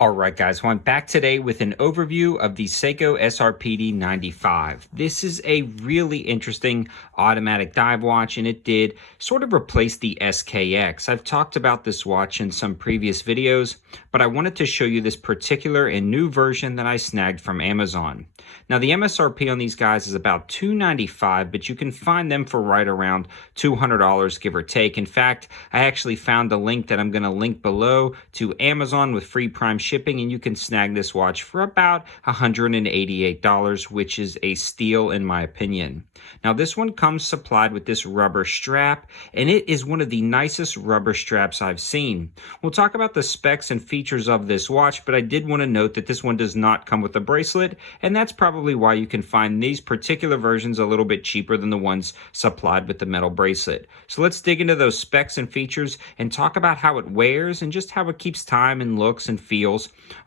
Alright guys, well I'm back today with an overview of the Seiko SRPD95. This is a really interesting automatic dive watch and it did sort of replace the SKX. I've talked about this watch in some previous videos, but I wanted to show you this particular and new version that I snagged from Amazon. Now the MSRP on these guys is about $295, but you can find them for right around $200 give or take. In fact, I actually found a link that I'm going to link below to Amazon with free Prime shipping, and you can snag this watch for about $188, which is a steal in my opinion. Now this one comes supplied with this rubber strap, and it is one of the nicest rubber straps I've seen. We'll talk about the specs and features of this watch, but I did want to note that this one does not come with a bracelet, and that's probably why you can find these particular versions a little bit cheaper than the ones supplied with the metal bracelet. So let's dig into those specs and features and talk about how it wears and just how it keeps time and looks and feels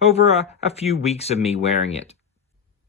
over a few weeks of me wearing it.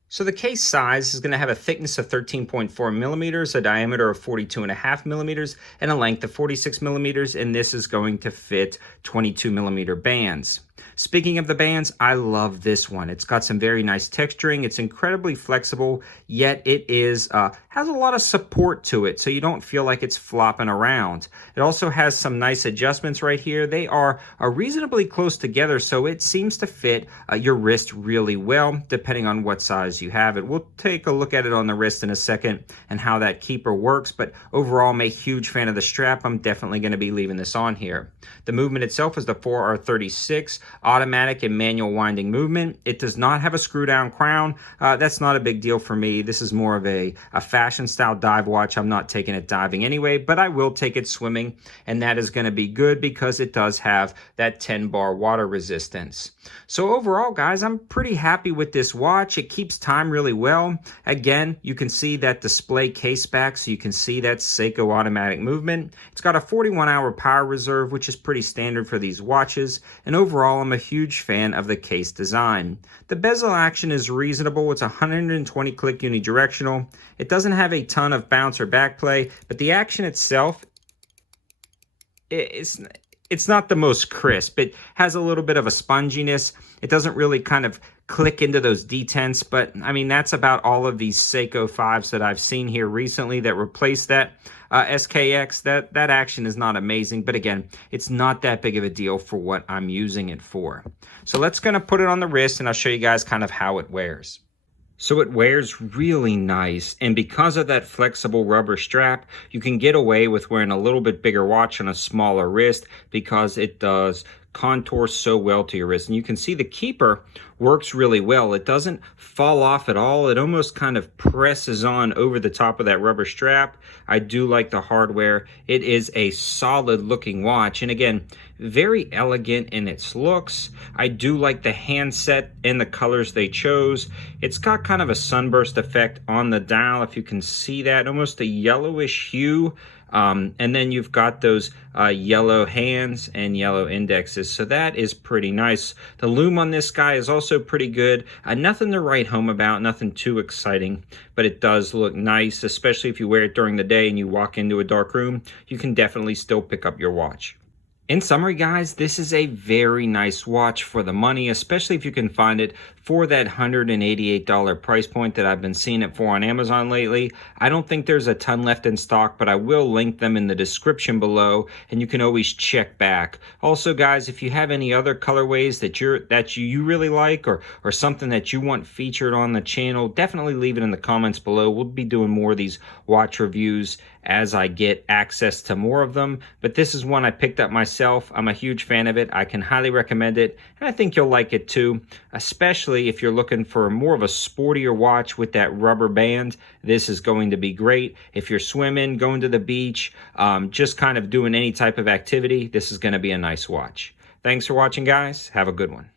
So the case size is going to have a thickness of 13.4 millimeters, a diameter of 42.5 millimeters, and a length of 46 millimeters, and this is going to fit 22 millimeter bands. Speaking of the bands, I love this one. It's got some very nice texturing. It's incredibly flexible, yet it is has a lot of support to it, so you don't feel like it's flopping around. It also has some nice adjustments right here. They are reasonably close together, so it seems to fit your wrist really well, depending on what size you have it. We'll take a look at it on the wrist in a second and how that keeper works, but overall, I'm a huge fan of the strap. I'm definitely going to be leaving this on here. The movement itself is the 4R36 automatic and manual winding movement. It does not have a screw down crown. That's not a big deal for me. This is more of a fashion style dive watch. I'm not taking it diving anyway, but I will take it swimming, and that is going to be good because it does have that 10 bar water resistance. So overall, guys, I'm pretty happy with this watch. It keeps time really well. Again, you can see that display case back, so you can see that Seiko automatic movement. It's got a 41-hour power reserve, which is pretty standard for these watches, and overall, I'm a huge fan of the case design. The bezel action is reasonable. It's 120 click unidirectional. It doesn't have a ton of bounce or backplay, but the action itself it's not the most crisp. It has a little bit of a sponginess. It doesn't really kind of click into those detents, but I mean, that's about all of these Seiko 5s that I've seen here recently that replaced that SKX. That action is not amazing, but again, it's not that big of a deal for what I'm using it for. So let's gonna put it on the wrist and I'll show you guys kind of how it wears. So it wears really nice, and because of that flexible rubber strap, you can get away with wearing a little bit bigger watch on a smaller wrist because it does contour so well to your wrist. And you can see the keeper works really well. It doesn't fall off at all. It almost kind of presses on over the top of that rubber strap. I do like the hardware. It is a solid looking watch, and again, very elegant in its looks. I do like the handset and the colors they chose. It's got kind of a sunburst effect on the dial, if you can see that, almost a yellowish hue. And then you've got those yellow hands and yellow indexes, so that is pretty nice. The lume on this guy is also pretty good. Nothing to write home about, nothing too exciting, but it does look nice, especially if you wear it during the day and you walk into a dark room. You can definitely still pick up your watch. In summary, guys, this is a very nice watch for the money, especially if you can find it for that $188 price point that I've been seeing it for on Amazon lately. I don't think there's a ton left in stock, but I will link them in the description below, and you can always check back. Also, guys, if you have any other colorways that you really like or something that you want featured on the channel, definitely leave it in the comments below. We'll be doing more of these watch reviews as I get access to more of them, but this is one I picked up myself. I'm a huge fan of it. I can highly recommend it, and I think you'll like it too, especially if you're looking for more of a sportier watch with that rubber band. This is going to be great. If you're swimming, going to the beach, just kind of doing any type of activity, this is going to be a nice watch. Thanks for watching, guys. Have a good one.